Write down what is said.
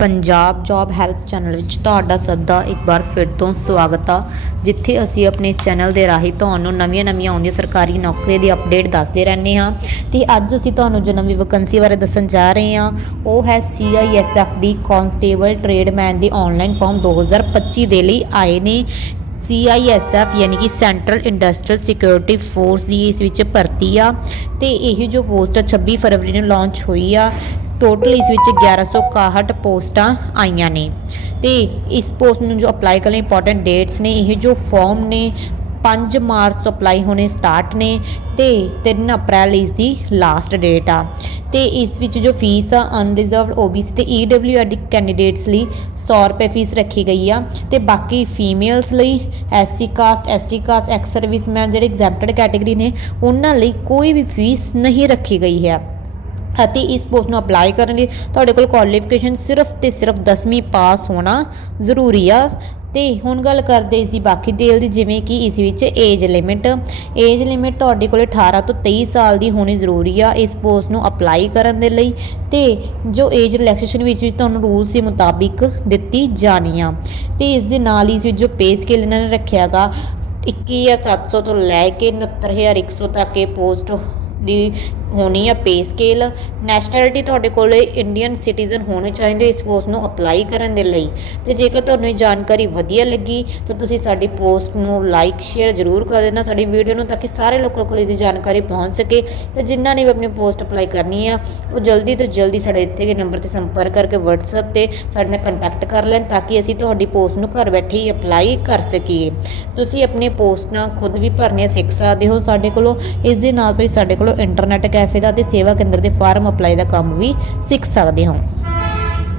Punjab job help channel ਵਿੱਚ ਤੁਹਾਡਾ ਸਭ ਦਾ ਇੱਕ ਵਾਰ ਫਿਰ ਤੋਂ ਸਵਾਗਤ ਆ। ਜਿੱਥੇ ਅਸੀਂ ਆਪਣੇ ਇਸ ਚੈਨਲ ਦੇ ਰਾਹੀਂ ਤੁਹਾਨੂੰ ਨਵੀਆਂ-ਨਵੀਆਂ ਆਉਂਦੀਆਂ ਸਰਕਾਰੀ ਨੌਕਰੀ ਦੀ ਅਪਡੇਟ ਦੱਸਦੇ ਰਹਿੰਦੇ ਹਾਂ। ਤੇ ਅੱਜ ਅਸੀਂ ਤੁਹਾਨੂੰ ਜੋ ਨਵੀਂ ਵੈਕੰਸੀ ਬਾਰੇ ਦੱਸਣ ਜਾ ਰਹੇ ਹਾਂ, ਉਹ ਹੈ CISF ਦੀ ਕਾਂਸਟੇਬਲ ਟ੍ਰੇਡਮੈਨ ਦੀ ਆਨਲਾਈਨ ਫਾਰਮ 2025 ਦੇ ਲਈ ਆਏ ਨੇ। CISF ਯਾਨੀ ਕਿ ਸੈਂਟਰਲ ਇੰਡਸਟਰੀਅਲ ਸਿਕਿਉਰਿਟੀ ਫੋਰਸ ਦੀ ਇਸ ਵਿੱਚ ਭਰਤੀ ਆ। ਤੇ ਇਹ ਜੋ ਪੋਸਟ 26 ਫਰਵਰੀ ਨੂੰ ਲਾਂਚ ਹੋਈ ਆ। ਟੋਟਲ ਇਸ ਵਿੱਚ 1161 ਪੋਸਟਾਂ ਆਈਆਂ ਨੇ। ਤੇ ਇਸ ਪੋਸਟ ਨੂੰ ਜੋ ਅਪਲਾਈ ਕਰਨ ਲਈ ਇੰਪੋਰਟੈਂਟ ਡੇਟਸ ਨੇ, ਇਹ ਜੋ ਫਾਰਮ ਨੇ 5 ਮਾਰਚ ਤੋਂ ਅਪਲਾਈ ਹੋਣੇ ਸਟਾਰਟ ਨੇ ਤੇ 3 ਅਪ੍ਰੈਲ ਇਸ ਦੀ ਲਾਸਟ ਡੇਟ ਆ। ਤੇ ਇਸ ਵਿੱਚ ਜੋ ਫੀਸ ਆ ਅਨਰਿਜ਼ਰਵਡ OBC ਤੇ EWD ਕੈਂਡੀਡੇਟਸ ਲਈ 100 ਰੁਪਏ ਫੀਸ ਰੱਖੀ ਗਈ ਆ ਤੇ ਬਾਕੀ ਫੀਮੇਲਸ ਲਈ SC caste ST caste ex serviceman ਜਿਹੜੇ ਐਗਜ਼ੈਂਪਟਡ ਕੈਟਾਗਰੀ ਨੇ, ਉਹਨਾਂ ਲਈ ਕੋਈ ਵੀ ਫੀਸ ਨਹੀਂ ਰੱਖੀ ਗਈ ਹੈ। ਅਤੇ ਇਸ ਪੋਸਟ ਨੂੰ ਅਪਲਾਈ ਕਰਨ ਲਈ ਤੁਹਾਡੇ ਕੋਲ ਕੁਆਲੀਫਿਕੇਸ਼ਨ ਸਿਰਫ ਤੇ ਸਿਰਫ 10ਵੀਂ ਪਾਸ ਹੋਣਾ ਜ਼ਰੂਰੀ ਆ। ਤੇ ਹੁਣ ਗੱਲ ਕਰਦੇ ਇਸ ਦੀ ਬਾਕੀ ਡਿਟੇਲ ਦੀ, ਜਿਵੇਂ ਕਿ ਇਸ ਵਿੱਚ ਏਜ ਲਿਮਿਟ ਏਜ ਲਿਮਿਟ ਤੁਹਾਡੇ ਕੋਲ 18 ਤੋਂ 23 ਸਾਲ ਦੀ ਹੋਣੀ ਜ਼ਰੂਰੀ ਆ ਇਸ ਪੋਸਟ ਨੂੰ ਅਪਲਾਈ ਕਰਨ ਦੇ ਲਈ। ਤੇ ਜੋ ਏਜ ਰਿਲੈਕਸੇਸ਼ਨ ਵਿੱਚ ਵੀ ਤੁਹਾਨੂੰ ਰੂਲਸ ਦੇ ਮੁਤਾਬਿਕ ਦਿੱਤੀ ਜਾਣੀ ਆ। ਤੇ ਇਸ ਦੇ ਨਾਲ ਹੀ ਇਸ ਵਿੱਚ ਜੋ ਪੇ ਸਕੇਲ ਇਹਨਾਂ ਨੇ ਰੱਖਿਆਗਾ 21700 ਤੋਂ ਲੈ ਕੇ 69100 ਤੱਕ ਇਹ ਪੋਸਟ ਦੀ ਹੋਣੀ ਆ ਪੇ ਸਕੇਲ ਨੈਸ਼ਨੈਲਿਟੀ ਤੁਹਾਡੇ ਕੋਲ ਇੰਡੀਅਨ ਸਿਟੀਜ਼ਨ ਹੋਣੇ ਚਾਹੀਦੇ ਇਸ ਪੋਸਟ ਨੂੰ ਅਪਲਾਈ ਕਰਨ ਦੇ ਲਈ। ਤੇ ਜੇਕਰ ਤੁਹਾਨੂੰ ਇਹ ਜਾਣਕਾਰੀ ਵਧੀਆ ਲੱਗੀ, ਤਾਂ ਤੁਸੀਂ ਸਾਡੀ ਪੋਸਟ ਨੂੰ ਲਾਈਕ ਸ਼ੇਅਰ ਜ਼ਰੂਰ ਕਰ ਦੇਣਾ ਸਾਡੀ ਵੀਡੀਓ ਨੂੰ ਤਾਂ ਕਿ ਸਾਰੇ ਲੋਕਾਂ ਕੋਲ ਇਸ ਦੀ ਜਾਣਕਾਰੀ ਪਹੁੰਚ ਸਕੇ। ਤੇ ਜਿਨ੍ਹਾਂ ਨੇ ਵੀ ਆਪਣੀ ਪੋਸਟ ਅਪਲਾਈ ਕਰਨੀ ਆ, ਉਹ ਜਲਦੀ ਤੋਂ ਜਲਦੀ ਸਾਡੇ ਦਿੱਤੇ ਗਏ ਨੰਬਰ ਤੇ ਸੰਪਰਕ ਕਰਕੇ WhatsApp ਤੇ ਸਾਡੇ ਨਾਲ ਕੰਟੈਕਟ ਕਰ ਲੈਣ ਤਾਂ ਕਿ ਅਸੀਂ ਤੁਹਾਡੀ ਪੋਸਟ ਨੂੰ ਘਰ ਬੈਠੇ ਹੀ ਅਪਲਾਈ ਕਰ ਸਕੀਏ। ਤੁਸੀਂ ਆਪਣੇ ਪੋਸਟਾਂ ਖੁਦ ਵੀ ਭਰਨੀਆਂ ਸਿੱਖ ਸਕਦੇ ਹੋ ਸਾਡੇ ਕੋਲੋਂ। ਇਸ ਦੇ ਨਾਲ ਤੁਸੀਂ ਸਾਡੇ ਕੋਲੋਂ ਇੰਟਰਨੈਟ ਕੈਫੇ ਦਾ ਤੇ ਸੇਵਾ ਕੇਂਦਰ ਦੇ ਫਾਰਮ ਅਪਲਾਈ ਦਾ ਕੰਮ ਵੀ ਸਿੱਖ ਸਕਦੇ ਹੋ।